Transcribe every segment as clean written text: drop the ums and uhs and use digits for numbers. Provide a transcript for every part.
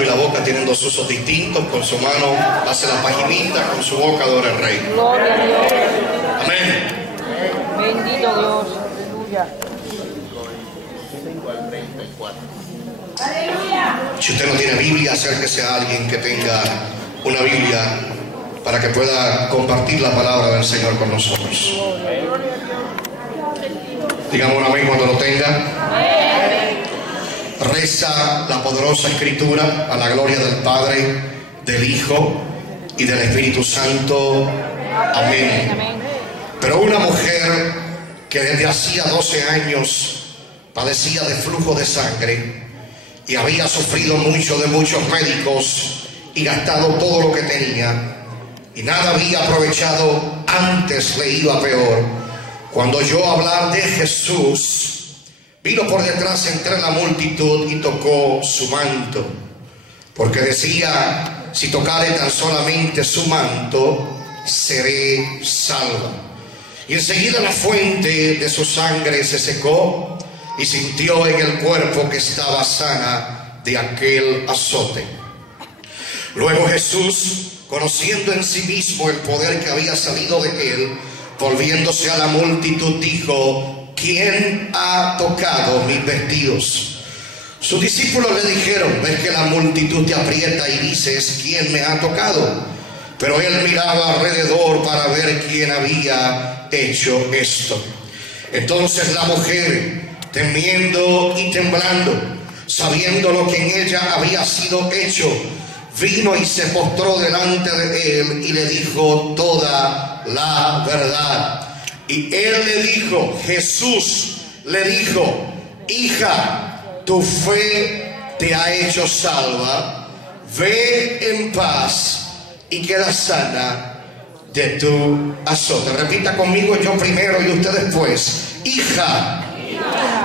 mano y la boca tienen dos usos distintos. Con su mano hace la paginita, con su boca adora al Rey. Gloria a Dios. Amén. Bendito Dios. Aleluya. Si usted no tiene Biblia, acérquese a alguien que tenga una Biblia para que pueda compartir la palabra del Señor con nosotros. Digamos un amén cuando lo tenga. Reza la poderosa Escritura a la gloria del Padre, del Hijo y del Espíritu Santo. Amén. Pero una mujer que desde hacía 12 años padecía de flujo de sangre y había sufrido mucho de muchos médicos y gastado todo lo que tenía y nada había aprovechado, antes le iba peor. Cuando oyó hablar de Jesús, vino por detrás entre la multitud y tocó su manto, porque decía: si tocare tan solamente su manto, seré salva. Y enseguida la fuente de su sangre se secó y sintió en el cuerpo que estaba sana de aquel azote. Luego Jesús, conociendo en sí mismo el poder que había salido de él, volviéndose a la multitud, dijo: ¿quién ha tocado mis vestidos? Sus discípulos le dijeron: ves que la multitud te aprieta y dices: ¿quién me ha tocado? Pero él miraba alrededor para ver quién había hecho esto. Entonces la mujer, temiendo y temblando, sabiendo lo que en ella había sido hecho, vino y se postró delante de él y le dijo toda la verdad. Y él le dijo, Jesús le dijo: hija, tu fe te ha hecho salva, ve en paz y queda sana de tu azote. Repita conmigo, yo primero y usted después. Hija,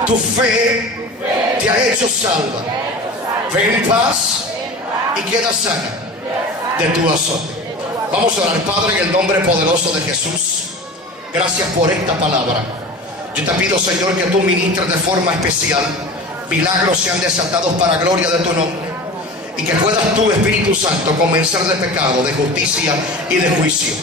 tu fe te ha hecho salva, ve en paz y queda sana de tu azote. Vamos a orar. Padre, en el nombre poderoso de Jesús, gracias por esta palabra. Yo te pido, Señor, que tú ministres de forma especial. Milagros sean desatados para gloria de tu nombre, y que puedas tú, Espíritu Santo, convencer de pecado, de justicia y de juicio.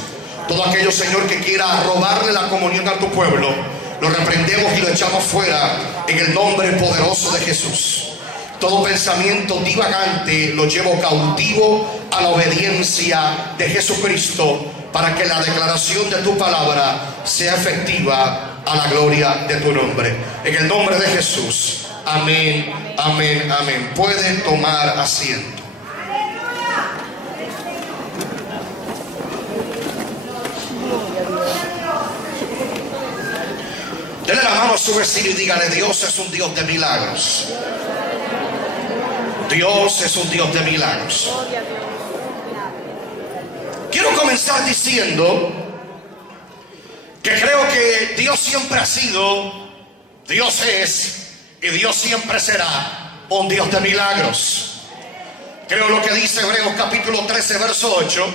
Todo aquello, Señor, que quiera robarle la comunión a tu pueblo, lo reprendemos y lo echamos fuera en el nombre poderoso de Jesús. Todo pensamiento divagante lo llevo cautivo a la obediencia de Jesucristo, para que la declaración de tu palabra sea efectiva a la gloria de tu nombre. En el nombre de Jesús. Amén, amén, amén. Pueden tomar asiento. Dele la mano a su vecino y dígale: Dios es un Dios de milagros. Dios es un Dios de milagros. Quiero comenzar diciendo que creo que Dios siempre ha sido, Dios es y Dios siempre será un Dios de milagros. Creo lo que dice Hebreos capítulo 13 verso 8.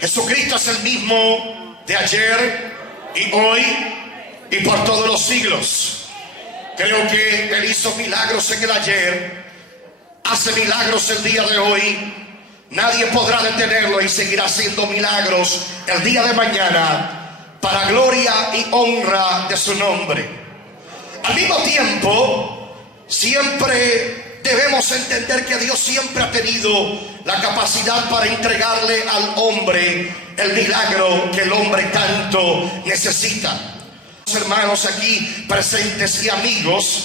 Jesucristo es el mismo de ayer y hoy y por todos los siglos. Creo que Él hizo milagros en el ayer, hace milagros el día de hoy. Nadie podrá detenerlo y seguirá haciendo milagros el día de mañana para gloria y honra de su nombre. Al mismo tiempo, siempre debemos entender que Dios siempre ha tenido la capacidad para entregarle al hombre el milagro que el hombre tanto necesita. Hermanos aquí presentes y amigos,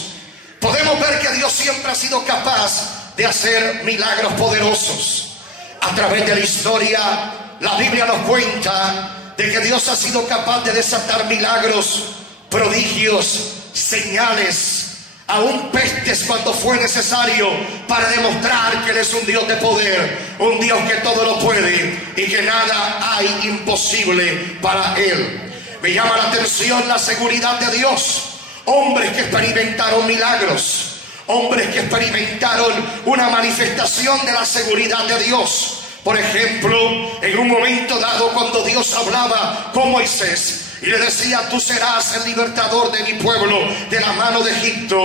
podemos ver que Dios siempre ha sido capaz de hacer milagros poderosos. A través de la historia, la Biblia nos cuenta de que Dios ha sido capaz de desatar milagros, prodigios, señales, aún pestes cuando fue necesario, para demostrar que Él es un Dios de poder, un Dios que todo lo puede y que nada hay imposible para Él. Me llama la atención la seguridad de Dios. Hombres que experimentaron milagros, hombres que experimentaron una manifestación de la seguridad de Dios. Por ejemplo, en un momento dado, cuando Dios hablaba con Moisés y le decía: tú serás el libertador de mi pueblo de la mano de Egipto.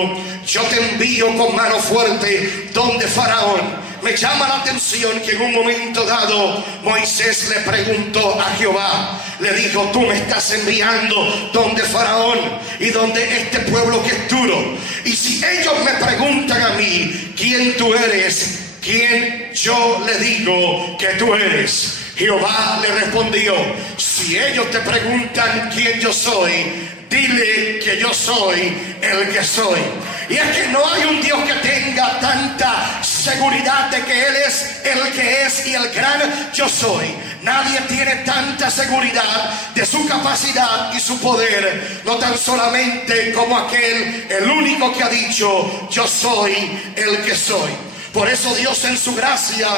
Yo te envío con mano fuerte donde Faraón. Me llama la atención que en un momento dado Moisés le preguntó a Jehová, le dijo: tú me estás enviando donde Faraón y donde este pueblo que es duro. Y si ellos me preguntan a mí quién tú eres, ¿quién yo le digo que tú eres? Jehová le respondió: si ellos te preguntan quién yo soy, dile que yo soy el que soy. Y es que no hay un Dios que tenga tanta seguridad de que Él es el que es y el gran yo soy. Nadie tiene tanta seguridad de su capacidad y su poder, no tan solamente como aquel, el único que ha dicho: yo soy el que soy. Por eso Dios, en su gracia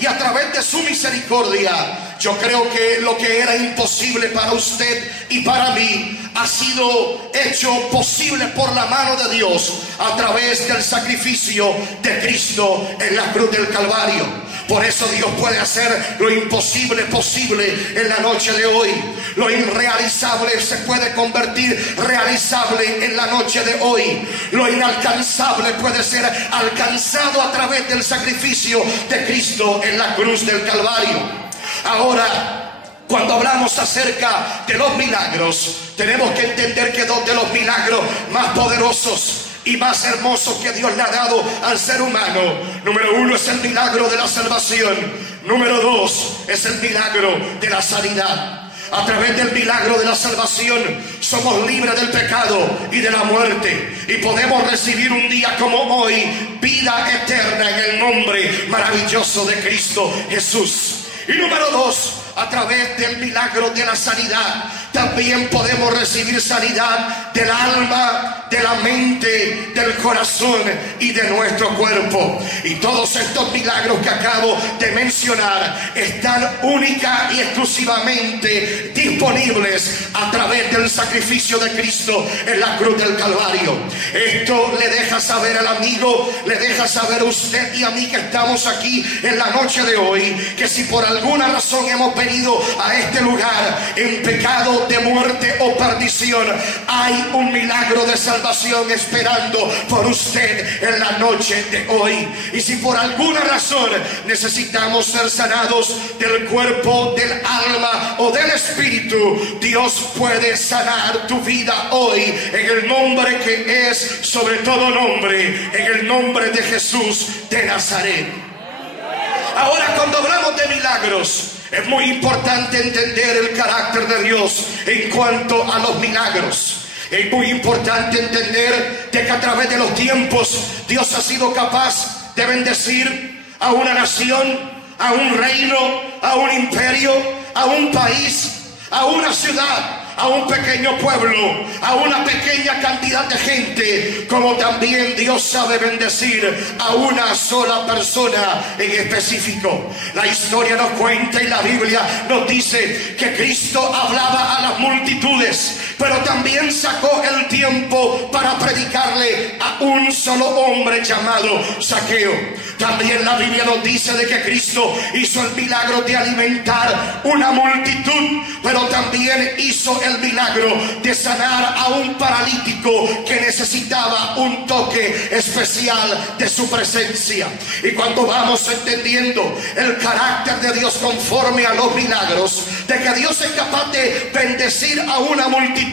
y a través de su misericordia, yo creo que lo que era imposible para usted y para mí ha sido hecho posible por la mano de Dios a través del sacrificio de Cristo en la cruz del Calvario. Por eso Dios puede hacer lo imposible posible en la noche de hoy. Lo irrealizable se puede convertir realizable en la noche de hoy. Lo inalcanzable puede ser alcanzado a través del sacrificio de Cristo en la cruz del Calvario. Ahora, cuando hablamos acerca de los milagros, tenemos que entender que dos de los milagros más poderosos y más hermosos que Dios le ha dado al ser humano, número uno es el milagro de la salvación, número dos es el milagro de la sanidad. A través del milagro de la salvación somos libres del pecado y de la muerte, y podemos recibir un día como hoy vida eterna en el nombre maravilloso de Cristo Jesús. Y número dos, a través del milagro de la sanidad también podemos recibir sanidad del alma, de la mente, del corazón y de nuestro cuerpo. Y todos estos milagros que acabo de mencionar están única y exclusivamente disponibles a través del sacrificio de Cristo en la cruz del Calvario. Esto le deja saber al amigo, le deja saber a usted y a mí que estamos aquí en la noche de hoy, que si por alguna razón hemos venido a este lugar en pecado de muerte o perdición, hay un milagro de salvación esperando por usted en la noche de hoy. Y si por alguna razón necesitamos ser sanados del cuerpo, del alma o del espíritu, Dios puede sanar tu vida hoy en el nombre que es sobre todo nombre, en el nombre de Jesús de Nazaret. Ahora, cuando hablamos de milagros, es muy importante entender el carácter de Dios en cuanto a los milagros. Es muy importante entender de que a través de los tiempos Dios ha sido capaz de bendecir a una nación, a un reino, a un imperio, a un país, a una ciudad, a un pequeño pueblo, a una pequeña cantidad de gente, como también Dios sabe bendecir a una sola persona en específico. La historia nos cuenta y la Biblia nos dice que Cristo hablaba a las multitudes, pero también sacó el tiempo para predicarle a un solo hombre llamado Zaqueo. También la Biblia nos dice de que Cristo hizo el milagro de alimentar una multitud, pero también hizo el milagro de sanar a un paralítico que necesitaba un toque especial de su presencia. Y cuando vamos entendiendo el carácter de Dios conforme a los milagros, de que Dios es capaz de bendecir a una multitud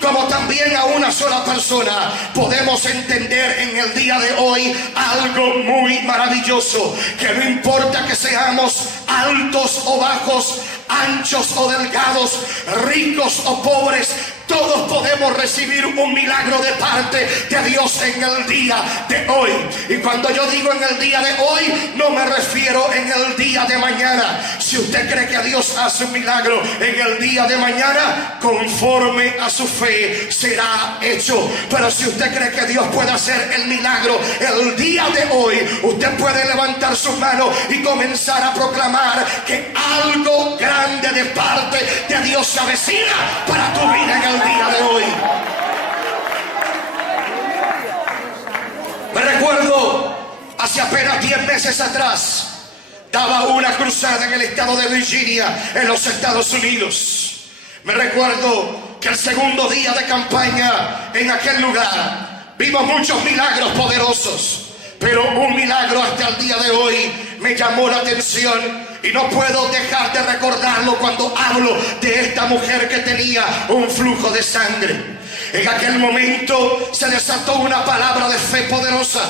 como también a una sola persona, podemos entender en el día de hoy algo muy maravilloso, que no importa que seamos altos o bajos, anchos o delgados, ricos o pobres, todos podemos recibir un milagro de parte de Dios en el día de hoy. Y cuando yo digo en el día de hoy, no me refiero en el día de mañana. Si usted cree que Dios hace un milagro en el día de mañana, conforme a su fe será hecho. Pero si usted cree que Dios puede hacer el milagro el día de hoy, usted puede levantar sus manos y comenzar a proclamar que algo grande de parte de Dios se avecina para tu vida en el día de hoy. Me recuerdo hace apenas 10 meses atrás, daba una cruzada en el estado de Virginia, en los Estados Unidos. Me recuerdo que el segundo día de campaña en aquel lugar vimos muchos milagros poderosos, pero un milagro hasta el día de hoy me llamó la atención y no puedo dejar de recordarlo cuando hablo de esta mujer que tenía un flujo de sangre. En aquel momento se desató una palabra de fe poderosa.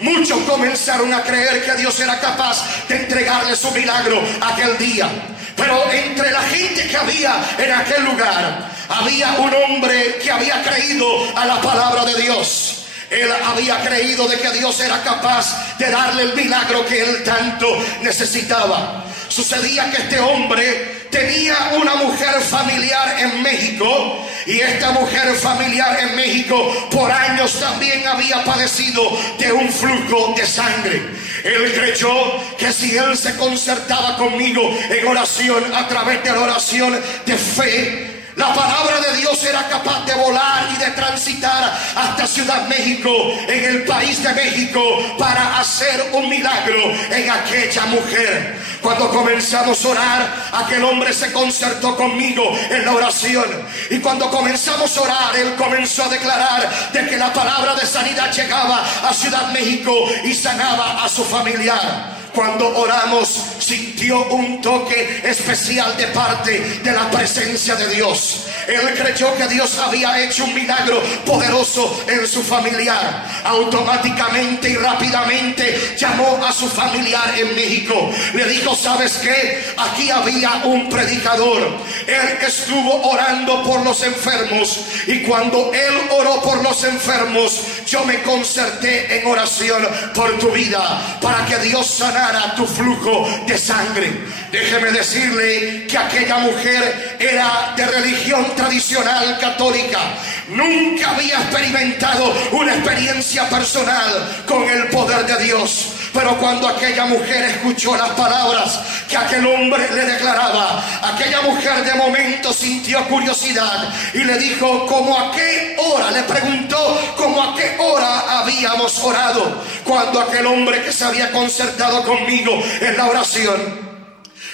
Muchos comenzaron a creer que Dios era capaz de entregarle su milagro aquel día. Pero entre la gente que había en aquel lugar, había un hombre que había creído a la palabra de Dios. Él había creído de que Dios era capaz de darle el milagro que él tanto necesitaba. Sucedía que este hombre tenía una mujer familiar en México, y esta mujer familiar en México por años también había padecido de un flujo de sangre. Él creyó que si él se concertaba conmigo en oración, a través de la oración de fe, la palabra de Dios era capaz de volar y de transitar hasta Ciudad México, en el país de México, para hacer un milagro en aquella mujer. Cuando comenzamos a orar, aquel hombre se concertó conmigo en la oración, y cuando comenzamos a orar, él comenzó a declarar de que la palabra de sanidad llegaba a Ciudad México y sanaba a su familiar. Cuando oramos, sintió un toque especial de parte de la presencia de Dios. Él creyó que Dios había hecho un milagro poderoso en su familiar. Automáticamente y rápidamente llamó a su familiar en México. Le dijo: ¿sabes qué? Aquí había un predicador. Él estuvo orando por los enfermos, y cuando él oró por los enfermos, yo me concerté en oración por tu vida, para que Dios sanara tu flujo de sangre. Déjeme decirle que aquella mujer era de religión tradicional católica. Nunca había experimentado una experiencia personal con el poder de Dios. Pero cuando aquella mujer escuchó las palabras que aquel hombre le declaraba, aquella mujer de momento sintió curiosidad y le dijo: ¿cómo a qué hora? Le preguntó: ¿cómo a qué hora habíamos orado? Cuando aquel hombre que se había concertado conmigo en la oración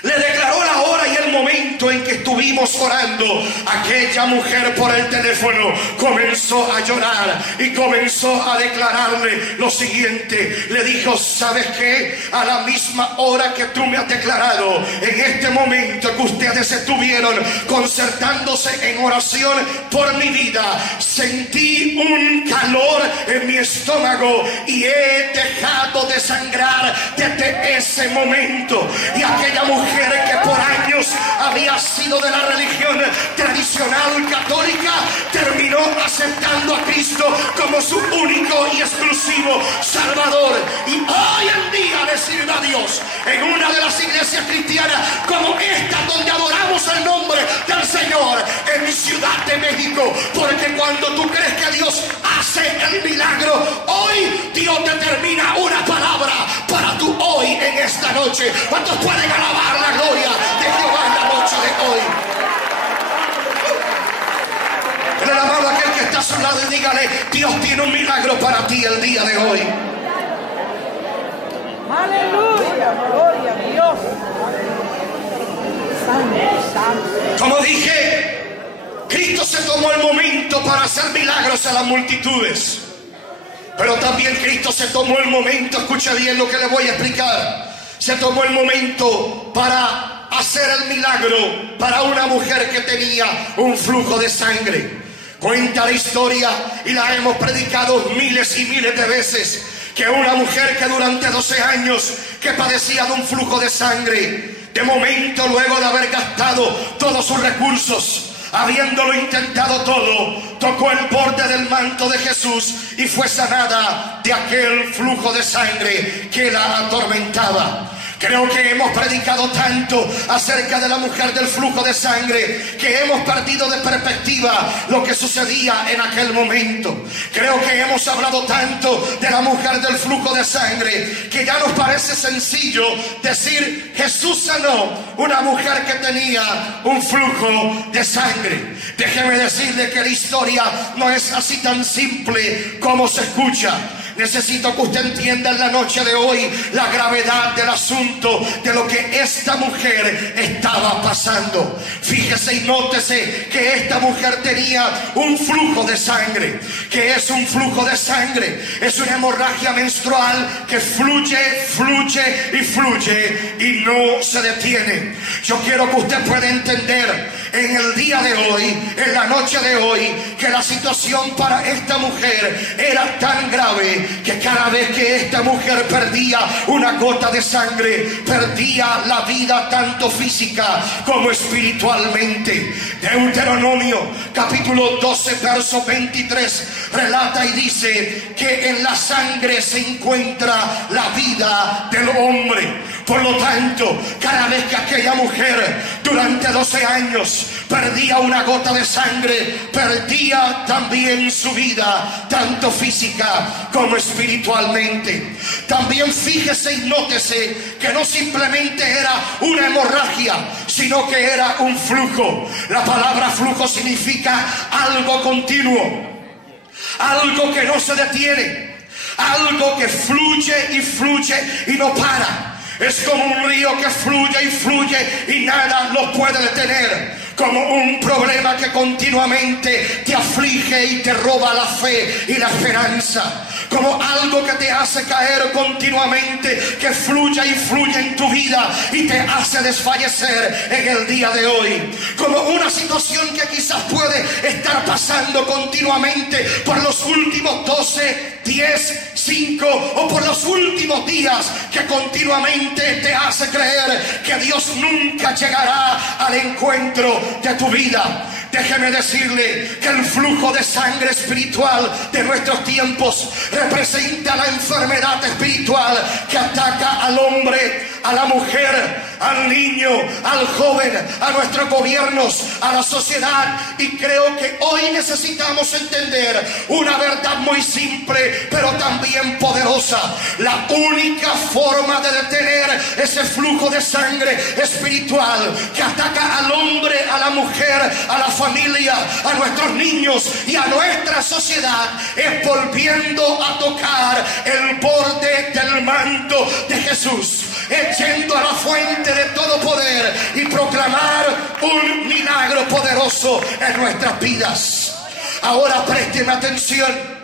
le declaró la hora y el momento en que estuvimos orando, aquella mujer por el teléfono comenzó a llorar y comenzó a declararle lo siguiente. Le dijo: ¿sabes qué? A la misma hora que tú me has declarado, en este momento que ustedes estuvieron concertándose en oración por mi vida, sentí un calor en mi estómago y he dejado de sangrar desde ese momento. Y aquella mujer que por años había sido de la religión tradicional católica, terminó aceptando a Cristo como su único y exclusivo Salvador. Y hoy en día le sirve a Dios en una de las iglesias cristianas como esta, donde adoramos el nombre del Señor, en Ciudad de México. Porque cuando tú crees que Dios hace el milagro, hoy Dios determina una palabra para tu hoy en esta noche. ¿Cuántos pueden alabar la gloria de Jehová en la noche de hoy? Le alabado a aquel que está a su lado y dígale: Dios tiene un milagro para ti el día de hoy. Aleluya, gloria a Dios. Como dije, Cristo se tomó el momento para hacer milagros a las multitudes, pero también Cristo se tomó el momento, escucha bien lo que le voy a explicar, se tomó el momento para hacer el milagro para una mujer que tenía un flujo de sangre. Cuenta la historia, y la hemos predicado miles y miles de veces, que una mujer que durante 12 años que padecía de un flujo de sangre, de momento, luego de haber gastado todos sus recursos, habiéndolo intentado todo, tocó el borde del manto de Jesús y fue sanada de aquel flujo de sangre que la atormentaba. Creo que hemos predicado tanto acerca de la mujer del flujo de sangre que hemos perdido de perspectiva lo que sucedía en aquel momento. Creo que hemos hablado tanto de la mujer del flujo de sangre que ya nos parece sencillo decir: Jesús sanó una mujer que tenía un flujo de sangre. Déjeme decirle que la historia no es así tan simple como se escucha. necesito que usted entienda en la noche de hoy la gravedad del asunto, de lo que esta mujer estaba pasando. Fíjese y nótese que esta mujer tenía un flujo de sangre. ¿Qué es un flujo de sangre? Es una hemorragia menstrual que fluye, fluye y fluye y no se detiene. Yo quiero que usted pueda entender en el día de hoy, en la noche de hoy, que la situación para esta mujer era tan grave que cada vez que esta mujer perdía una gota de sangre, perdía la vida tanto física como espiritualmente. Deuteronomio capítulo 12 verso 23 relata y dice que en la sangre se encuentra la vida del hombre. Por lo tanto, cada vez que aquella mujer durante 12 años perdía una gota de sangre, perdía también su vida, tanto física como espiritualmente. También fíjese y nótese que no simplemente era una hemorragia, sino que era un flujo. La palabra flujo significa algo continuo, algo que no se detiene, algo que fluye y fluye y no para. Es como un río que fluye y fluye y nada lo puede detener. Como un problema que continuamente te aflige y te roba la fe y la esperanza. Como algo que te hace caer continuamente, que fluye y fluye en tu vida y te hace desfallecer en el día de hoy. Como una situación que quizás puede estar pasando continuamente por los últimos 12, 10, 5 o por los últimos días, que continuamente te hace creer que Dios nunca llegará al encuentro de tu vida. Déjeme decirle que el flujo de sangre espiritual de nuestros tiempos representa la enfermedad espiritual que ataca al hombre, a la mujer, al niño, al joven, a nuestros gobiernos, a la sociedad. Y creo que hoy necesitamos entender una verdad muy simple, pero también poderosa. La única forma de detener ese flujo de sangre espiritual que ataca al hombre, a la mujer, a la familia, a nuestros niños y a nuestra sociedad es volviendo a tocar el borde del manto de Jesús, yendo a la fuente de todo poder y proclamar un milagro poderoso en nuestras vidas. Ahora presten atención.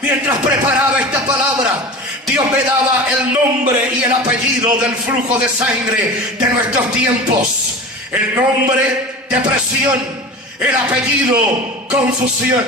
Mientras preparaba esta palabra, Dios me daba el nombre y el apellido del flujo de sangre de nuestros tiempos. El nombre, depresión. El apellido, confusión.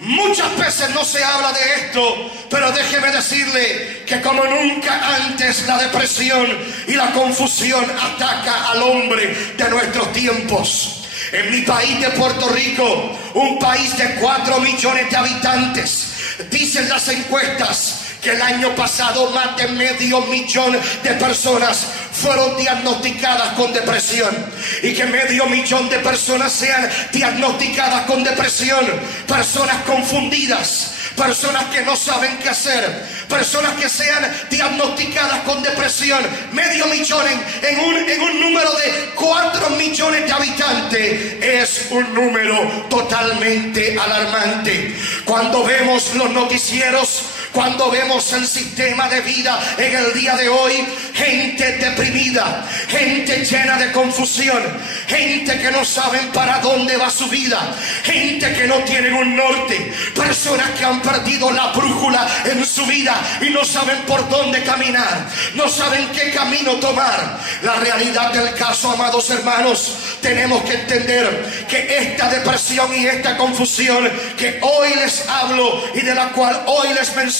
Muchas veces no se habla de esto, pero déjeme decirle que como nunca antes la depresión y la confusión ataca al hombre de nuestros tiempos. En mi país de Puerto Rico, un país de 4 millones de habitantes, dicen las encuestas que el año pasado más de 500,000 de personas fueron diagnosticadas con depresión, y que 500,000 de personas sean diagnosticadas con depresión, personas confundidas, personas que no saben qué hacer, personas que sean diagnosticadas con depresión, 500,000 en un número de 4 millones de habitantes, es un número totalmente alarmante. Cuando vemos los noticieros, cuando vemos el sistema de vida en el día de hoy, gente deprimida, gente llena de confusión, gente que no saben para dónde va su vida, gente que no tienen un norte, personas que han perdido la brújula en su vida y no saben por dónde caminar, no saben qué camino tomar. La realidad del caso, amados hermanos, tenemos que entender que esta depresión y esta confusión que hoy les hablo y de la cual hoy les menciono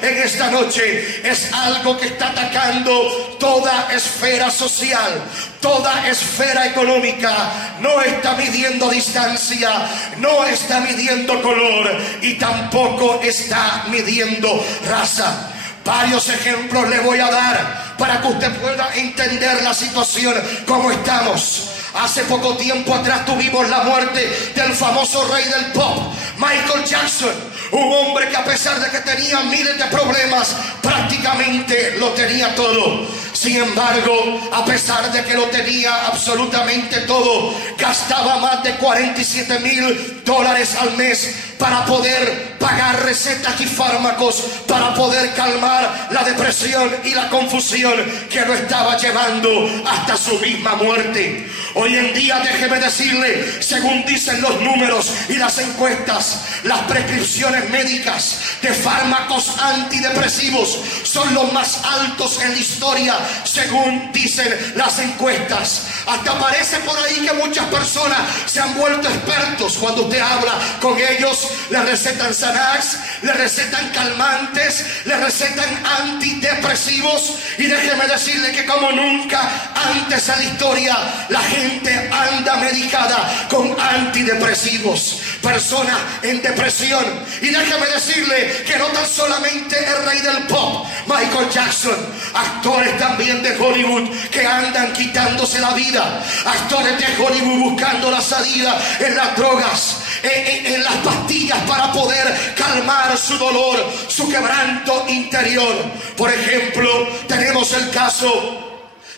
en esta noche, es algo que está atacando toda esfera social, toda esfera económica. No está midiendo distancia, no está midiendo color y tampoco está midiendo raza. Varios ejemplos le voy a dar para que usted pueda entender la situación como estamos. Hace poco tiempo atrás tuvimos la muerte del famoso rey del pop, Michael Jackson. Un hombre que, a pesar de que tenía miles de problemas, prácticamente lo tenía todo. Sin embargo, a pesar de que lo tenía absolutamente todo, gastaba más de $47,000 al mes para poder pagar recetas y fármacos, para poder calmar la depresión y la confusión que lo estaba llevando hasta su misma muerte. Hoy en día, déjeme decirle, según dicen los números y las encuestas, las prescripciones médicas de fármacos antidepresivos son los más altos en la historia, según dicen las encuestas. Hasta parece por ahí que muchas personas se han vuelto expertos. Cuando usted habla con ellos, le recetan Xanax, le recetan calmantes, le recetan antidepresivos. Y déjeme decirle que como nunca antes en la historia, la gente anda medicada con antidepresivos, personas en depresión. Y déjeme decirle que no tan solamente el rey del pop, Michael Jackson, actores también de Hollywood que andan quitándose la vida, actores de Hollywood buscando la salida en las drogas, en las pastillas para poder calmar su dolor, su quebranto interior. Por ejemplo, tenemos el caso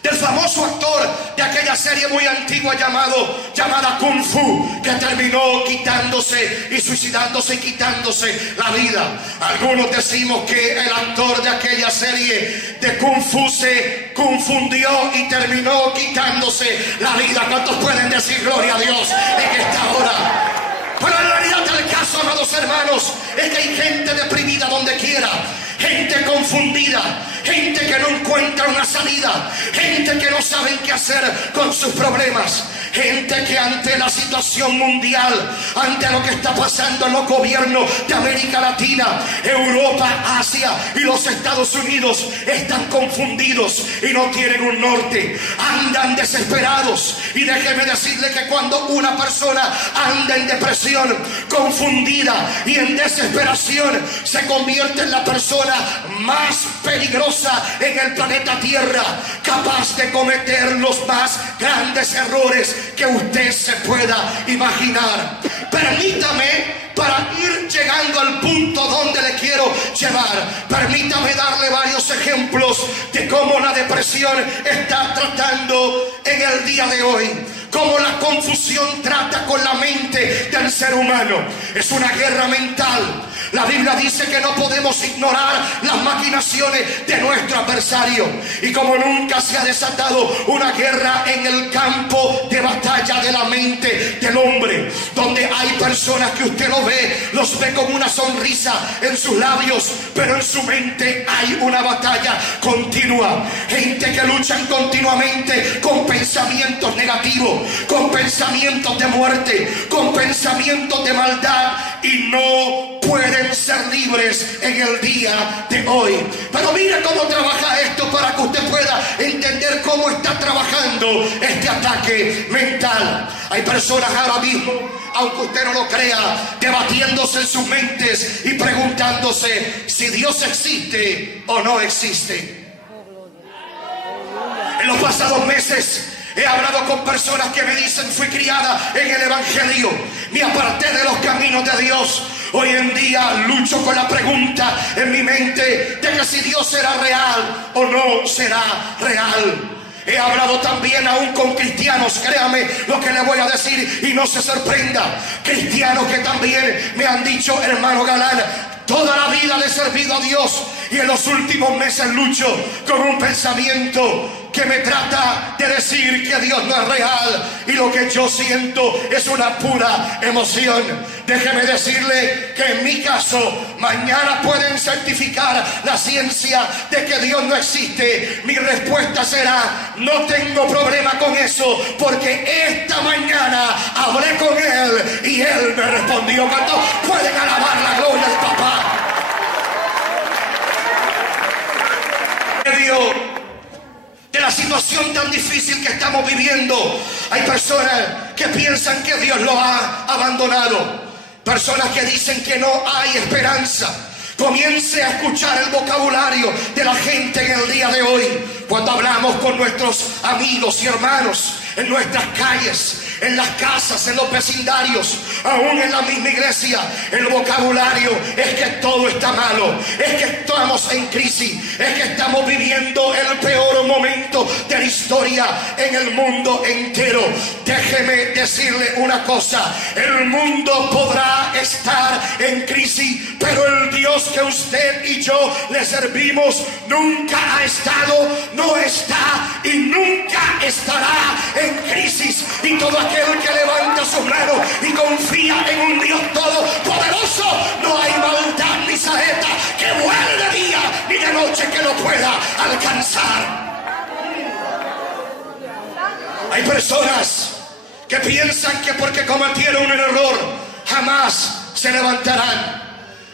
del famoso actor de aquella serie muy antigua llamada Kung Fu, que terminó quitándose y suicidándose y quitándose la vida. Algunos decimos que el actor de aquella serie de Kung Fu se confundió y terminó quitándose la vida. ¿Cuántos pueden decir gloria a Dios en esta hora? Pero en realidad el caso, amados hermanos, es que hay gente deprimida donde quiera, gente confundida, gente que no encuentra una salida, gente que no sabe qué hacer con sus problemas, gente que ante la situación mundial, ante lo que está pasando en los gobiernos de América Latina, Europa, Asia y los Estados Unidos, están confundidos y no tienen un norte, andan desesperados. Y déjeme decirle que cuando una persona anda en depresión, confundida y en desesperación, se convierte en la persona más peligrosa en el planeta Tierra, capaz de cometer los más grandes errores que usted se pueda imaginar. Permítame, para ir llegando al punto donde le quiero llevar, permítame darle varios ejemplos de cómo la depresión está tratando en el día de hoy, cómo la confusión trata con la mente del ser humano. Es una guerra mental. La Biblia dice que no podemos ignorar las maquinaciones de nuestro adversario. Y como nunca se ha desatado una guerra en el campo de batalla de la mente del hombre, donde hay personas que usted los ve con una sonrisa en sus labios, pero en su mente hay una batalla continua. Gente que luchan continuamente con pensamientos negativos, con pensamientos de muerte, con pensamientos de maldad, y no pueden ser libres en el día de hoy. Pero mire cómo trabaja esto para que usted pueda entender cómo está trabajando este ataque mental. Hay personas ahora mismo, aunque usted no lo crea, debatiéndose en sus mentes y preguntándose si Dios existe o no existe. En los pasados meses he hablado con personas que me dicen: fui criada en el Evangelio, me aparté de los caminos de Dios. Hoy en día lucho con la pregunta en mi mente de que si Dios será real o no será real. He hablado también aún con cristianos, créame lo que le voy a decir y no se sorprenda. Cristianos que también me han dicho: hermano Galán, toda la vida le he servido a Dios y en los últimos meses lucho con un pensamiento que me trata de decir que Dios no es real y lo que yo siento es una pura emoción. Déjeme decirle que en mi caso, mañana pueden certificar la ciencia de que Dios no existe. Mi respuesta será: no tengo problema con eso, porque esta mañana hablé con Él y Él me respondió. ¿Cuántos pueden alabar la gloria de papá? De la situación tan difícil que estamos viviendo, hay personas que piensan que Dios lo ha abandonado, personas que dicen que no hay esperanza. Comience a escuchar el vocabulario de la gente en el día de hoy, cuando hablamos con nuestros amigos y hermanos en nuestras calles, en las casas, en los vecindarios, aún en la misma iglesia. El vocabulario es que todo está malo, es que estamos en crisis, es que estamos viviendo el peor momento de la historia gloria en el mundo entero. Déjeme decirle una cosa: el mundo podrá estar en crisis, pero el Dios que usted y yo le servimos nunca ha estado, no está y nunca estará en crisis. Y todo aquel que levanta sus manos y confía en un Dios todopoderoso, no hay maldad ni saeta que vuele de día ni de noche que lo pueda alcanzar. Hay personas que piensan que porque cometieron un error jamás se levantarán.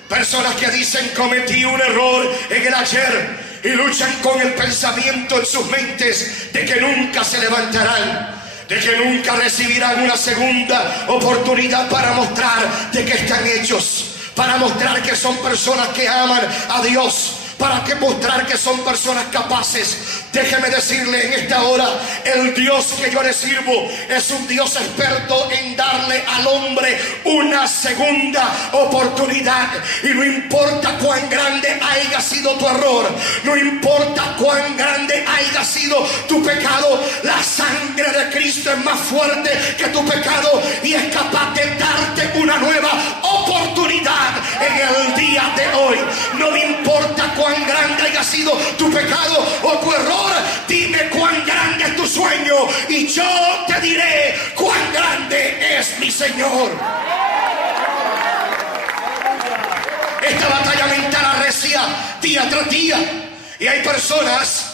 Personas que dicen: cometí un error en el ayer, y luchan con el pensamiento en sus mentes de que nunca se levantarán, de que nunca recibirán una segunda oportunidad para mostrar de qué están hechos, para mostrar que son personas que aman a Dios, para que mostrar que son personas capaces. Déjeme decirle en esta hora: el Dios que yo le sirvo es un Dios experto en darle al hombre una segunda oportunidad. Y no importa cuán grande haya sido tu error, no importa cuán grande haya sido tu pecado, la sangre de Cristo es más fuerte que tu pecado y es capaz de darte una nueva oportunidad en el día de hoy. No me importa cuán grande haya sido tu pecado o tu error, dime cuán grande es tu sueño y yo te diré cuán grande es mi Señor. Esta batalla mental arrecia día tras día, y hay personas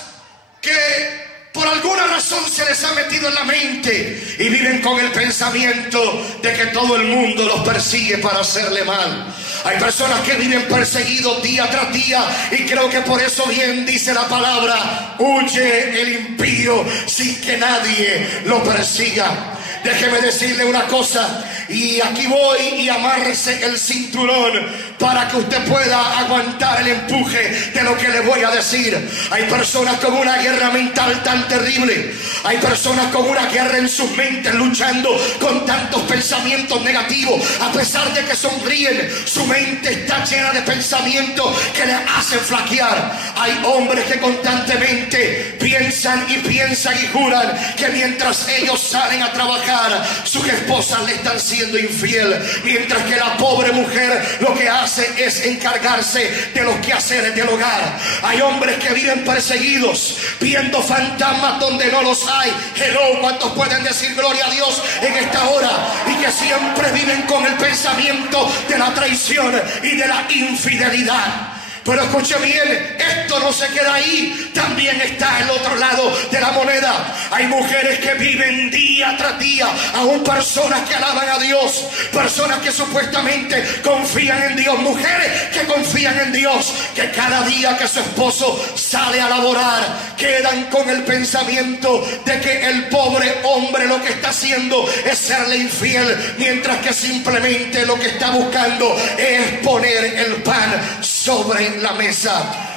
que por alguna razón se les ha metido en la mente y viven con el pensamiento de que todo el mundo los persigue para hacerle mal. Hay personas que viven perseguidos día tras día, y creo que por eso bien dice la palabra: huye el impío sin que nadie lo persiga. Déjeme decirle una cosa, y aquí voy, y amárrese el cinturón para que usted pueda aguantar el empuje de lo que le voy a decir. Hay personas con una guerra mental tan terrible, hay personas con una guerra en sus mentes, luchando con tantos pensamientos negativos. A pesar de que sonríen, su mente está llena de pensamientos que le hacen flaquear. Hay hombres que constantemente piensan y piensan y juran que mientras ellos salen a trabajar, sus esposas le están siendo infiel, mientras que la pobre mujer lo que hace es encargarse de los quehaceres del hogar. Hay hombres que viven perseguidos, viendo fantasmas donde no los hay. Hello, ¿cuántos pueden decir gloria a Dios en esta hora? Y que siempre viven con el pensamiento de la traición y de la infidelidad. Pero escuche bien, esto no se queda ahí, también está el otro lado de la moneda. Hay mujeres que viven día tras día, aún personas que alaban a Dios, personas que supuestamente confían en Dios, mujeres que confían en Dios, que cada día que su esposo sale a laborar, quedan con el pensamiento de que el pobre hombre lo que está haciendo es serle infiel, mientras que simplemente lo que está buscando es poner el pan sobre la mesa.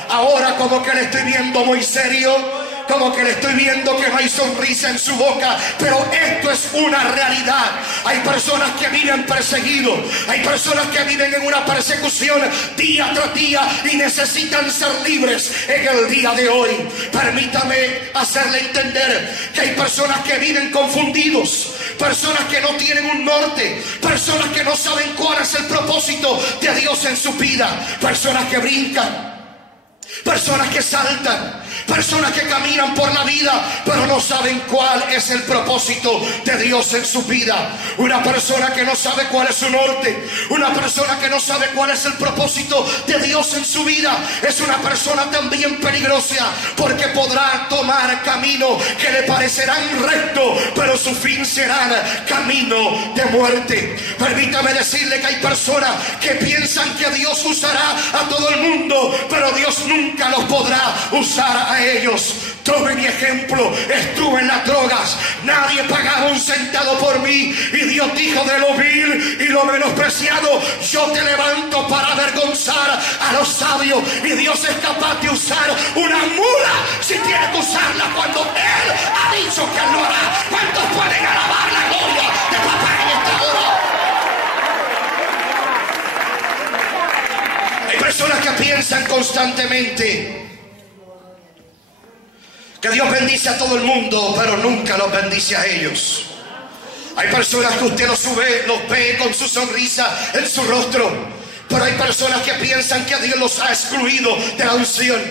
Ahora como que le estoy viendo muy serio, como que le estoy viendo que no hay sonrisa en su boca, pero esto es una realidad. Hay personas que viven perseguidos, hay personas que viven en una persecución día tras día y necesitan ser libres en el día de hoy. Permítame hacerle entender que hay personas que viven confundidos, personas que no tienen un norte, personas que no saben cuál es el propósito de Dios en su vida, personas que brincan, personas que saltan, personas que caminan por la vida pero no saben cuál es el propósito de Dios en su vida. Una persona que no sabe cuál es su norte, una persona que no sabe cuál es el propósito de Dios en su vida, es una persona también peligrosa, porque podrá tomar camino que le parecerán rectos, pero su fin será camino de muerte. Permítame decirle que hay personas que piensan que Dios usará a todo el mundo, pero Dios nunca los podrá usar a ellos. Tome mi ejemplo, estuve en las drogas, nadie pagaba un centavo por mí, y Dios dijo: de lo vil y lo menospreciado yo te levanto para avergonzar a los sabios. Y Dios es capaz de usar una mula si tiene que usarla, cuando Él ha dicho que lo hará. ¿Cuántos pueden alabar la gloria de papá en esta hora? Hay personas que piensan constantemente que Dios bendice a todo el mundo, pero nunca los bendice a ellos. Hay personas que usted los ve con su sonrisa en su rostro, pero hay personas que piensan que Dios los ha excluido de la unción.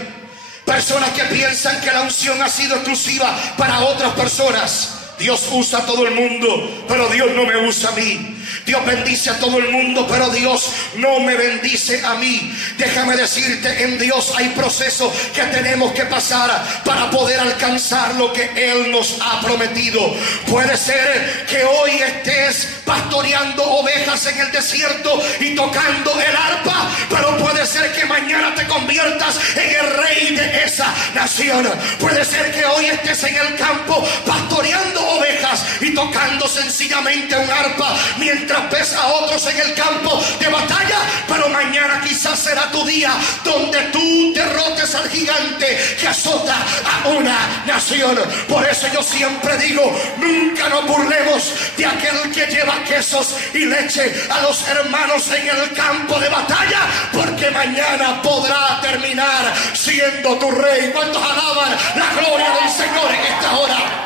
Personas que piensan que la unción ha sido exclusiva para otras personas. Dios usa a todo el mundo, pero Dios no me usa a mí. Dios bendice a todo el mundo, pero Dios no me bendice a mí. Déjame decirte, en Dios hay procesos que tenemos que pasar para poder alcanzar lo que Él nos ha prometido. Puede ser que hoy estés pastoreando ovejas en el desierto y tocando el arpa, pero puede ser que mañana te conviertas en el rey de esa nación. Puede ser que hoy estés en el campo pastoreando ovejas y tocando sencillamente un arpa mientras ves a otros en el campo de batalla, pero mañana quizás será tu día donde tú derrotes al gigante que azota a una nación. Por eso yo siempre digo, nunca nos burlemos de aquel que lleva quesos y leche a los hermanos en el campo de batalla, porque mañana podrá terminar siendo tu rey. ¿Cuántos alaban la gloria del Señor en esta hora?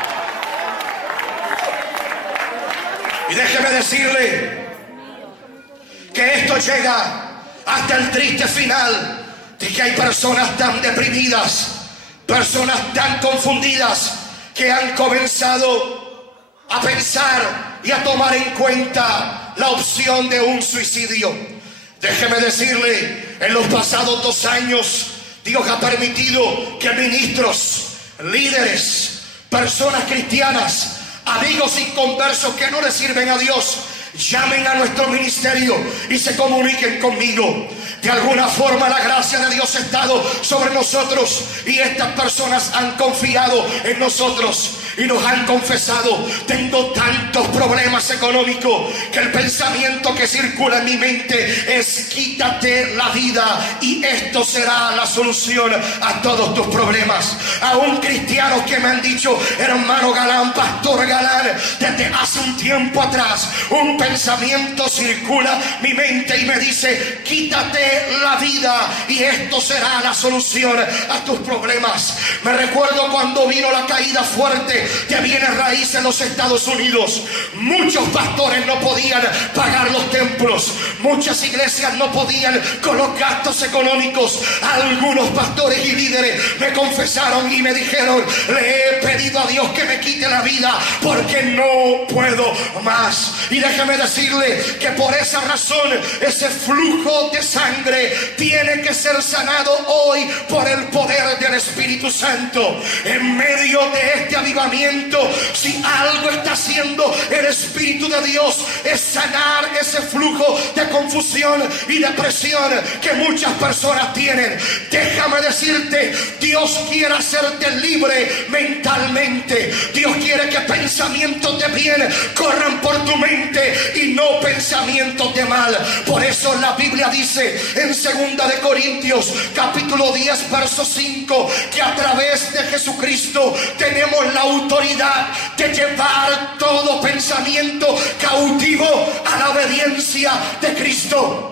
Y déjeme decirle que esto llega hasta el triste final de que hay personas tan deprimidas, personas tan confundidas, que han comenzado a pensar y a tomar en cuenta la opción de un suicidio. Déjeme decirle, en los pasados 2 años, Dios ha permitido que ministros, líderes, personas cristianas, amigos inconversos que no le sirven a Dios, llamen a nuestro ministerio y se comuniquen conmigo. De alguna forma la gracia de Dios ha estado sobre nosotros y estas personas han confiado en nosotros y nos han confesado: tengo tantos problemas económicos que el pensamiento que circula en mi mente es quítate la vida y esto será la solución a todos tus problemas. Aún cristianos que me han dicho: hermano Galán, pastor Galán, desde hace un tiempo atrás un pensamiento circula mi mente y me dice: quítate la vida y esto será la solución a tus problemas. Me recuerdo cuando vino la caída fuerte de bienes raíces en los Estados Unidos. Muchos pastores no podían pagar los templos, muchas iglesias no podían con los gastos económicos. Algunos pastores y líderes me confesaron y me dijeron: le he pedido a Dios que me quite la vida porque no puedo más. Y déjeme decirle que por esa razón ese flujo de sangre tiene que ser sanado hoy por el poder del Espíritu Santo. En medio de este avivamiento, si algo está haciendo el Espíritu de Dios, es sanar ese flujo de confusión y depresión que muchas personas tienen. Déjame decirte, Dios quiere hacerte libre mentalmente. Dios quiere que pensamientos de bien corran por tu mente y no pensamientos de mal. Por eso la Biblia dice en 2 de Corintios capítulo 10 verso 5 que a través de Jesucristo tenemos la autoridad de llevar todo pensamiento cautivo a la obediencia de Cristo.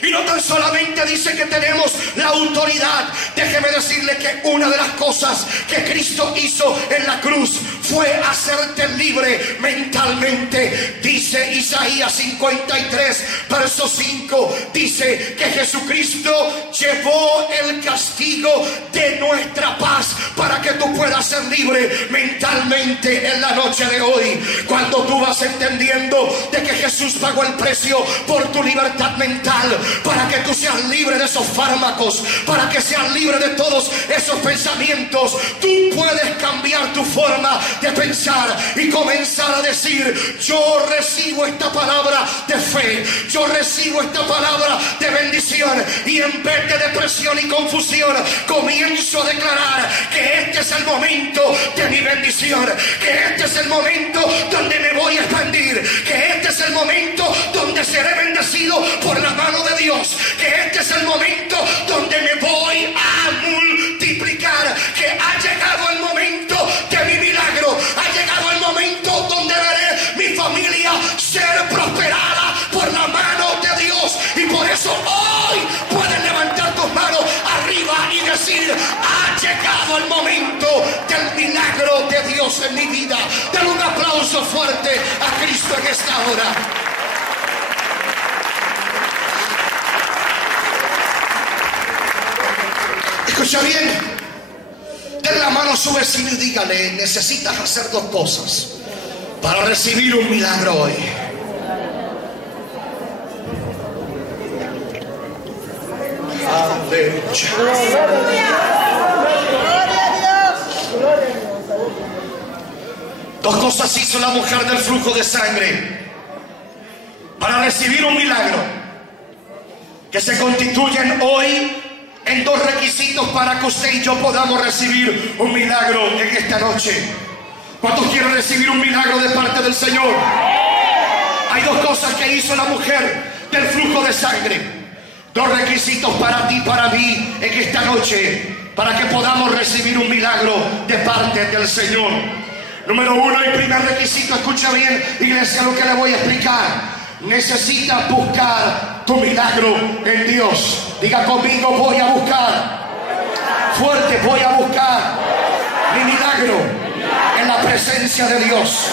Y no tan solamente dice que tenemos la autoridad. Déjeme decirle que una de las cosas que Cristo hizo en la cruz fue hacerte libre mentalmente. Dice Isaías 53 verso 5, dice que Jesucristo llevó el castigo de nuestra paz para que tú puedas ser libre mentalmente en la noche de hoy. Cuando tú vas entendiendo de que Jesús pagó el precio por tu libertad mental, para que tú seas libre de esos fármacos, para que seas libre de todos esos pensamientos, tú puedes cambiar tu forma de pensar y comenzar a decir: yo recibo esta palabra de fe, yo recibo esta palabra de bendición, y en vez de depresión y confusión comienzo a declarar que este es el momento de mi bendición, que este es el momento donde me voy a expandir, que este es el momento donde seré bendecido por la mano de Dios, que este es el momento donde me voy a multiplicar, que ha llegado el momento de mi milagro, ha llegado el momento donde veré mi familia ser prosperada por la mano de Dios. Y por eso hoy puedes levantar tus manos arriba y decir: ha llegado llegado el momento del milagro de Dios en mi vida. Dale un aplauso fuerte a Cristo en esta hora. Escucha bien, den la mano a su vecino y dígale: necesitas hacer dos cosas para recibir un milagro hoy. Aleluya. Dos cosas hizo la mujer del flujo de sangre para recibir un milagro, que se constituyen hoy en dos requisitos para que usted y yo podamos recibir un milagro en esta noche. ¿Cuántos quieren recibir un milagro de parte del Señor? Hay dos cosas que hizo la mujer del flujo de sangre. Dos requisitos para ti, para mí, en esta noche, para que podamos recibir un milagro de parte del Señor. Número uno, el primer requisito, escucha bien, iglesia, lo que le voy a explicar. Necesitas buscar tu milagro en Dios. Diga conmigo: voy a buscar. Fuerte, voy a buscar mi milagro en la presencia de Dios.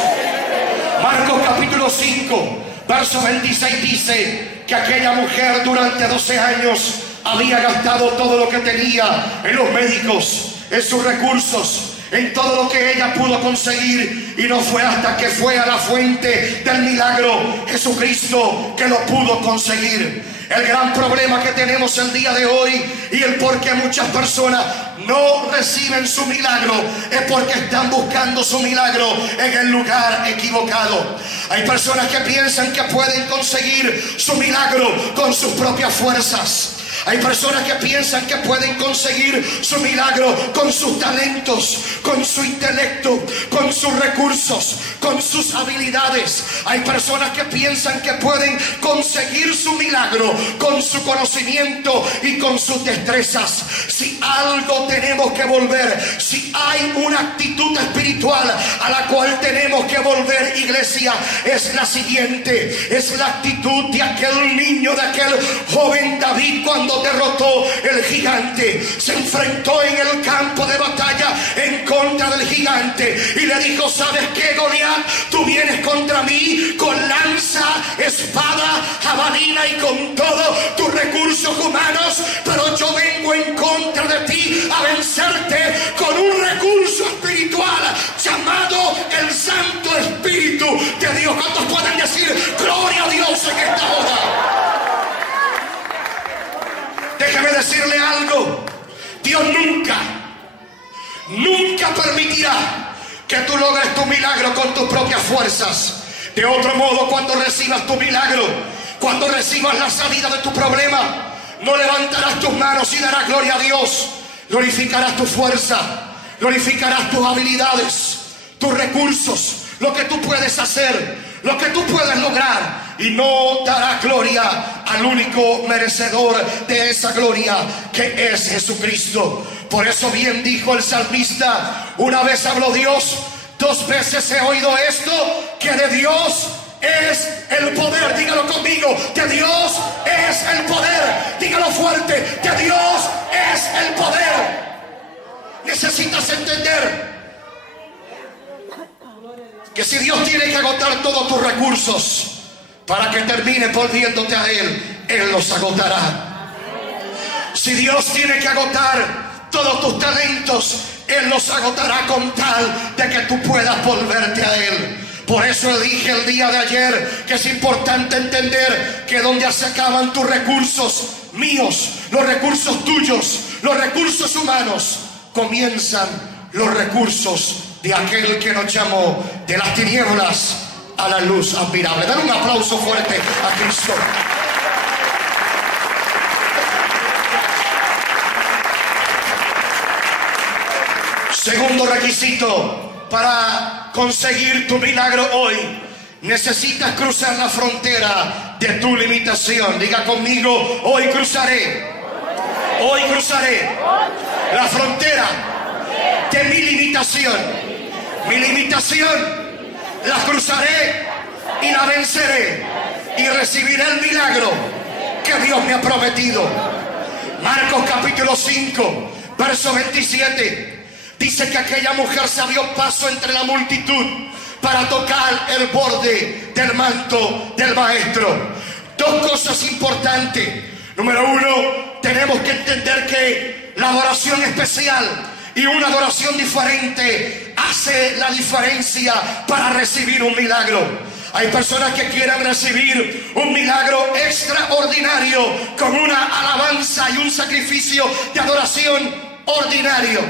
Marcos capítulo 5, verso 26 dice que aquella mujer durante 12 años había gastado todo lo que tenía en los médicos, en sus recursos, en todo lo que ella pudo conseguir, y no fue hasta que fue a la fuente del milagro, Jesucristo, que lo pudo conseguir. El gran problema que tenemos el día de hoy y el por qué muchas personas no reciben su milagro es porque están buscando su milagro en el lugar equivocado. Hay personas que piensan que pueden conseguir su milagro con sus propias fuerzas. Hay personas que piensan que pueden conseguir su milagro con sus talentos, con su intelecto, con sus recursos, con sus habilidades. Hay personas que piensan que pueden conseguir su milagro con su conocimiento y con sus destrezas. Si algo tenemos que volver, si hay una actitud espiritual a la cual tenemos que volver, iglesia, es la siguiente: es la actitud de aquel niño, de aquel joven David, cuando derrotó el gigante. Se enfrentó en el campo de batalla en contra del gigante y le dijo: ¿sabes qué, Goliat? Tú vienes contra mí con lanza, espada, jabalina y con todos tus recursos humanos, pero yo vengo en contra de ti a vencerte con un recurso espiritual llamado el Santo Espíritu de Dios. ¿Cuántos pueden decir gloria a Dios en esta hora? Déjame decirle algo: Dios nunca permitirá que tú logres tu milagro con tus propias fuerzas. De otro modo, cuando recibas tu milagro, cuando recibas la salida de tu problema, no levantarás tus manos y darás gloria a Dios. Glorificarás tu fuerza, glorificarás tus habilidades, tus recursos, lo que tú puedes hacer, lo que tú puedes lograr, y no dará gloria al único merecedor de esa gloria, que es Jesucristo. Por eso bien dijo el salmista: una vez habló Dios, dos veces he oído esto, que de Dios es el poder. Dígalo conmigo: de Dios es el poder. Dígalo fuerte: de Dios es el poder. Necesitas entender que si Dios tiene que agotar todos tus recursos para que termine volviéndote a Él los agotará. Si Dios tiene que agotar todos tus talentos, Él los agotará con tal de que tú puedas volverte a Él. Por eso dije el día de ayer que es importante entender que donde se acaban tus recursos míos, los recursos tuyos, los recursos humanos, comienzan los recursos de aquel que nos llamó de las tinieblas a la luz admirable. Dale un aplauso fuerte a Cristo. Segundo requisito para conseguir tu milagro hoy: necesitas cruzar la frontera de tu limitación. Diga conmigo: hoy cruzaré la frontera de mi limitación. Mi limitación la cruzaré y la venceré y recibiré el milagro que Dios me ha prometido. Marcos capítulo 5, verso 27. Dice que aquella mujer se abrió paso entre la multitud para tocar el borde del manto del maestro. Dos cosas importantes. Número uno, tenemos que entender que la adoración especial y una adoración diferente hace la diferencia para recibir un milagro. Hay personas que quieren recibir un milagro extraordinario con una alabanza y un sacrificio de adoración ordinario.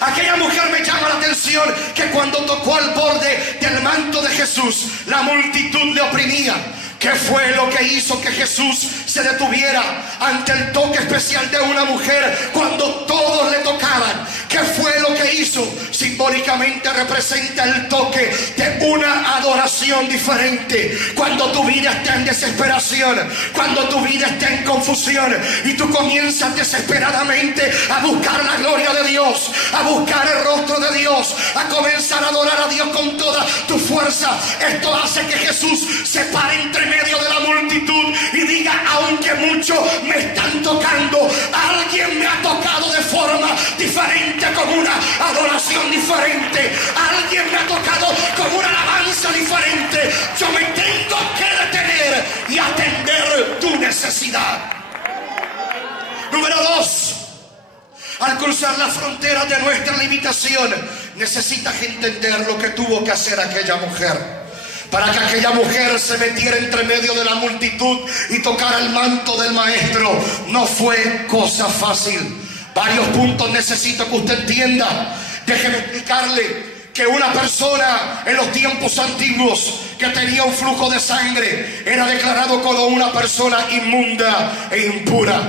Aquella mujer me llama la atención que cuando tocó al borde del manto de Jesús, la multitud le oprimía. ¿Qué fue lo que hizo que Jesús se detuviera ante el toque especial de una mujer cuando todos le tocaban? ¿Qué fue lo que hizo? Simbólicamente representa el toque de una adoración diferente. Cuando tu vida está en desesperación, cuando tu vida está en confusión y tú comienzas desesperadamente a buscar la gloria de Dios, a buscar el rostro de Dios, a comenzar a adorar a Dios con toda tu fuerza, esto hace que Jesús se pare entre medio de la multitud y diga: aunque muchos me están tocando, alguien me ha tocado de forma diferente, con una adoración diferente, alguien me ha tocado con una alabanza diferente. Yo me tengo que detener y atender tu necesidad. Número dos, al cruzar la frontera de nuestra limitación, necesitas entender lo que tuvo que hacer aquella mujer. Para que aquella mujer se metiera entre medio de la multitud y tocara el manto del maestro, no fue cosa fácil. Varios puntos necesito que usted entienda. Déjeme explicarle que una persona en los tiempos antiguos que tenía un flujo de sangre era declarado como una persona inmunda e impura.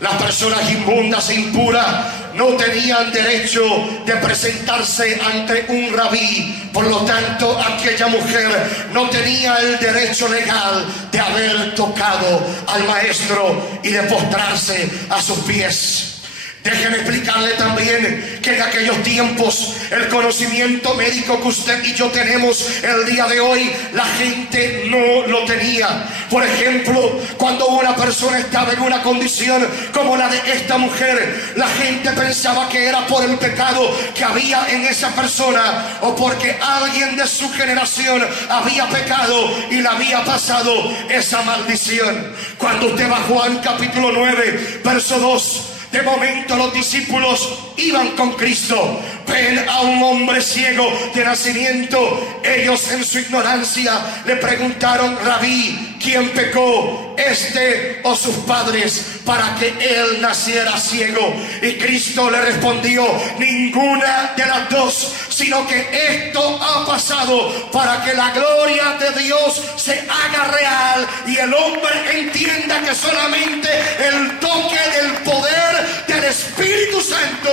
Las personas inmundas e impuras no tenían derecho de presentarse ante un rabí. Por lo tanto, aquella mujer no tenía el derecho legal de haber tocado al maestro y de postrarse a sus pies. Déjeme explicarle también que en aquellos tiempos el conocimiento médico que usted y yo tenemos el día de hoy, la gente no lo tenía. Por ejemplo, cuando una persona estaba en una condición como la de esta mujer, la gente pensaba que era por el pecado que había en esa persona o porque alguien de su generación había pecado y le había pasado esa maldición. Cuando usted va a Juan capítulo 9, verso 2, de momento los discípulos iban con Cristo, ven a un hombre ciego de nacimiento. Ellos en su ignorancia le preguntaron: Rabí, ¿quién pecó, este o sus padres, para que él naciera ciego? Y Cristo le respondió: ninguna de las dos, sino que esto ha pasado para que la gloria de Dios se haga real y el hombre entienda que solamente el toque del poder del Espíritu Santo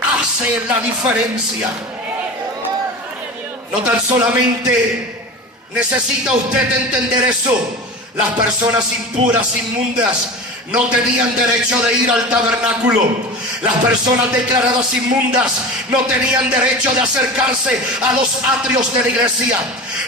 hace la diferencia. No tan solamente necesita usted entender eso. Las personas impuras, inmundas, no tenían derecho de ir al tabernáculo. Las personas declaradas inmundas no tenían derecho de acercarse a los atrios de la iglesia.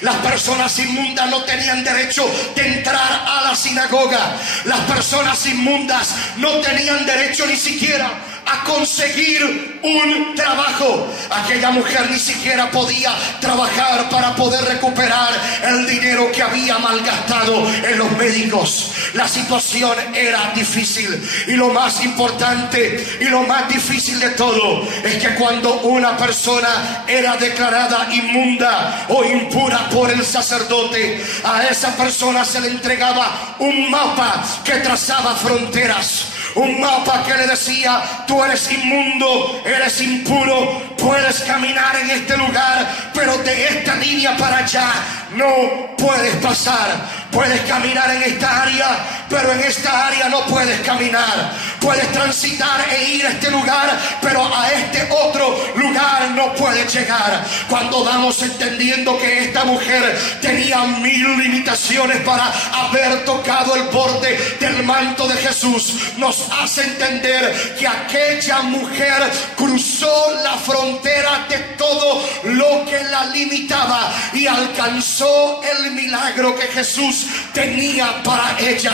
Las personas inmundas no tenían derecho de entrar a la sinagoga. Las personas inmundas no tenían derecho ni siquiera a conseguir un trabajo. Aquella mujer ni siquiera podía trabajar para poder recuperar el dinero que había malgastado en los médicos. La situación era difícil, y lo más importante y lo más difícil de todo es que cuando una persona era declarada inmunda o impura por el sacerdote, a esa persona se le entregaba un mapa que trazaba fronteras. Un mapa que le decía: tú eres inmundo, eres impuro, puedes caminar en este lugar, pero de esta línea para allá no puedes pasar. Puedes caminar en esta área, pero en esta área no puedes caminar. Puedes transitar e ir a este lugar, pero a este otro lugar no puedes llegar. Cuando vamos entendiendo que esta mujer tenía 1000 limitaciones para haber tocado el borde del manto de Jesús, nos hace entender que aquella mujer cruzó la frontera frontera de todo lo que la limitaba y alcanzó el milagro que Jesús tenía para ella.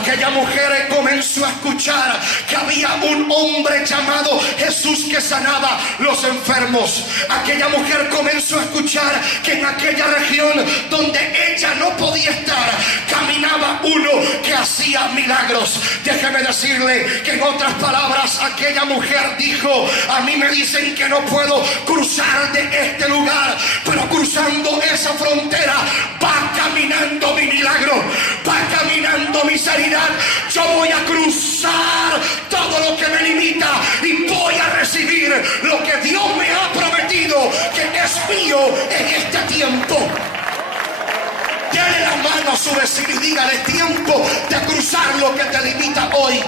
Aquella mujer comenzó a escuchar que había un hombre llamado Jesús que sanaba los enfermos. Aquella mujer comenzó a escuchar que en aquella región donde ella no podía estar, caminaba uno que hacía milagros. Déjeme decirle que en otras palabras, aquella mujer dijo: a mí me dicen que no puedo cruzar de este lugar, pero cruzando esa frontera va caminando mi milagro, va caminando mi sanidad. Yo voy a cruzar todo lo que me limita y voy a recibir lo que Dios me ha prometido que es mío en este tiempo. Dale la mano a su vecino y dígale: tiempo de cruzar lo que te limita hoy.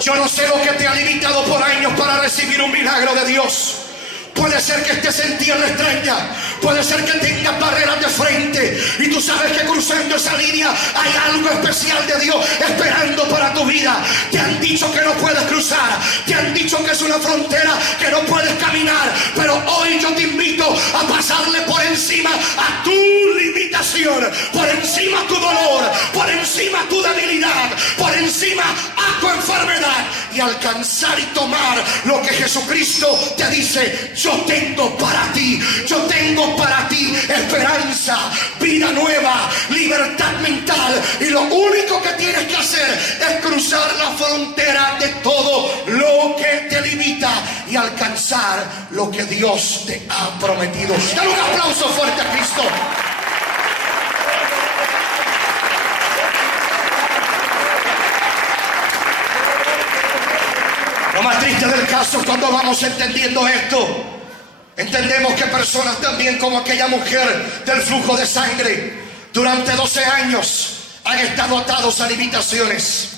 Yo no sé lo que te ha limitado por años para recibir un milagro de Dios. Puede ser que estés en tierra extraña, puede ser que tengas barreras de frente y tú sabes que cruzando esa línea hay algo especial de Dios esperando para tu vida. Te han dicho que no puedes cruzar, te han dicho que es una frontera que no puedes caminar, pero hoy yo te invito a pasarle por encima a tu limitación, por encima a tu dolor, por encima a tu debilidad, por encima a tu enfermedad y alcanzar y tomar lo que Jesucristo te dice: yo tengo para ti, yo tengo para ti esperanza, vida nueva, libertad mental, y lo único que tienes que hacer es cruzar la frontera de todo lo que te limita y alcanzar lo que Dios te ha prometido. Dale un aplauso fuerte a Cristo. Lo más triste del caso es cuando vamos entendiendo esto. Entendemos que personas también como aquella mujer del flujo de sangre durante 12 años han estado atados a limitaciones.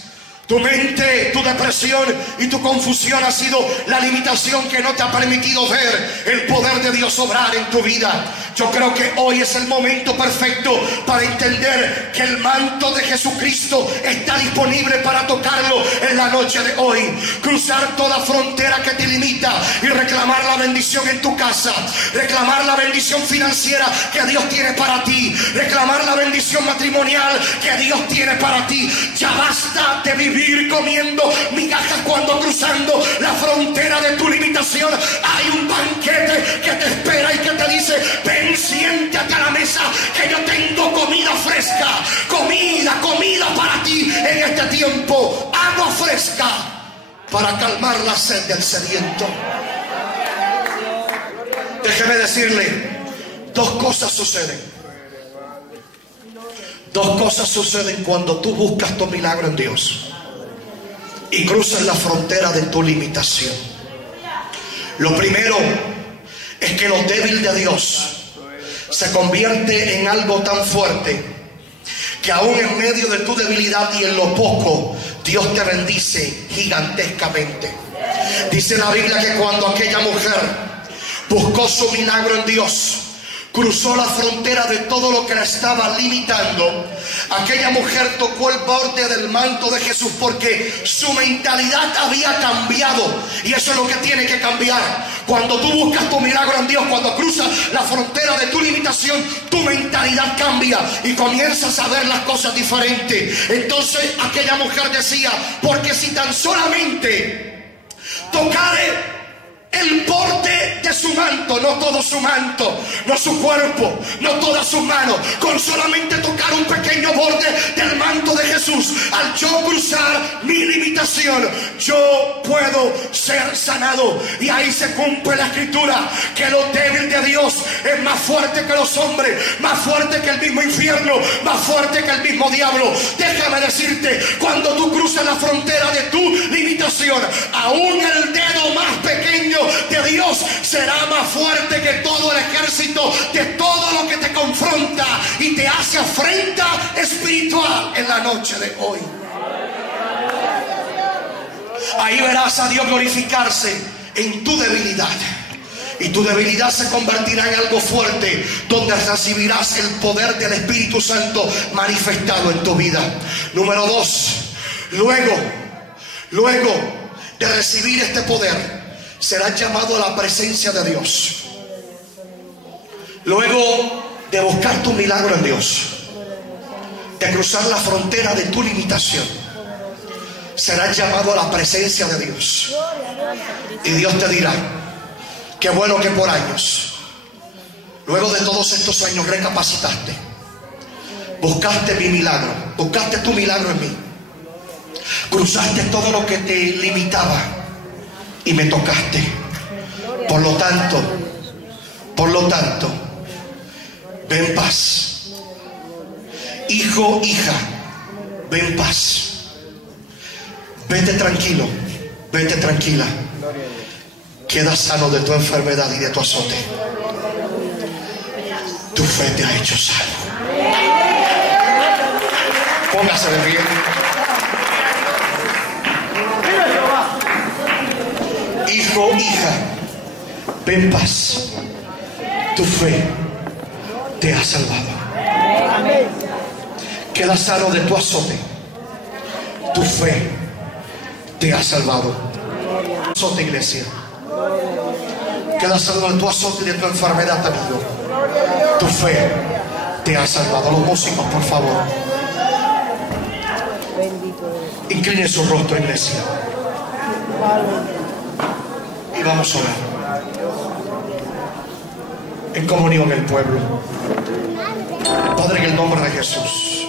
Tu mente, tu depresión y tu confusión ha sido la limitación que no te ha permitido ver el poder de Dios obrar en tu vida. Yo creo que hoy es el momento perfecto para entender que el manto de Jesucristo está disponible para tocarlo en la noche de hoy. Cruzar toda frontera que te limita y reclamar la bendición en tu casa, reclamar la bendición financiera que Dios tiene para ti, reclamar la bendición matrimonial que Dios tiene para ti. Ya basta de vivir comiendo migajas cuando cruzando la frontera de tu limitación hay un banquete que te espera y que te dice: ven, siéntate a la mesa, que yo tengo comida fresca, comida para ti en este tiempo, agua fresca para calmar la sed del sediento. Déjeme decirle, dos cosas suceden. Dos cosas suceden cuando tú buscas tu milagro en Dios y cruzas la frontera de tu limitación. Lo primero es que lo débil de Dios se convierte en algo tan fuerte que aún en medio de tu debilidad y en lo poco, Dios te bendice gigantescamente. Dice la Biblia que cuando aquella mujer buscó su milagro en Dios, cruzó la frontera de todo lo que la estaba limitando, aquella mujer tocó el borde del manto de Jesús porque su mentalidad había cambiado. Y eso es lo que tiene que cambiar. Cuando tú buscas tu milagro en Dios, cuando cruzas la frontera de tu limitación, tu mentalidad cambia y comienzas a ver las cosas diferentes. Entonces aquella mujer decía: porque si tan solamente tocare el borde de su manto, no todo su manto, no su cuerpo, no todas sus manos, con solamente tocar un pequeño borde del manto de Jesús, al yo cruzar mi limitación, yo puedo ser sanado. Y ahí se cumple la escritura, que lo débil de Dios es más fuerte que los hombres, más fuerte que el mismo infierno, más fuerte que el mismo diablo. Déjame decirte, cuando tú cruzas la frontera de tu limitación, aún el dedo más pequeño de Dios será más fuerte que todo el ejército de todo lo que te confronta y te hace afrenta espiritual en la noche de hoy. Ahí verás a Dios glorificarse en tu debilidad, y tu debilidad se convertirá en algo fuerte, donde recibirás el poder del Espíritu Santo manifestado en tu vida. Número 2, luego de recibir este poder, serás llamado a la presencia de Dios. Luego de buscar tu milagro en Dios, de cruzar la frontera de tu limitación, serás llamado a la presencia de Dios. Y Dios te dirá: qué bueno que por años, luego de todos estos años, recapacitaste, buscaste mi milagro, buscaste tu milagro en mí, cruzaste todo lo que te limitaba y me tocaste. Por lo tanto, ven en paz. Hijo, hija, ven en paz. Vete tranquilo, vete tranquila. Queda sano de tu enfermedad y de tu azote. Tu fe te ha hecho salvo. Póngase de pie. Hijo, hija, ven en paz. Tu fe te ha salvado. Queda sano de tu azote. Tu fe te ha salvado. Azote, iglesia. Queda sano de tu azote y de tu enfermedad, amigo. Tu fe te ha salvado. Los músicos, por favor, incline su rostro, iglesia, y vamos a orar en comunión el pueblo. Padre, en el nombre de Jesús,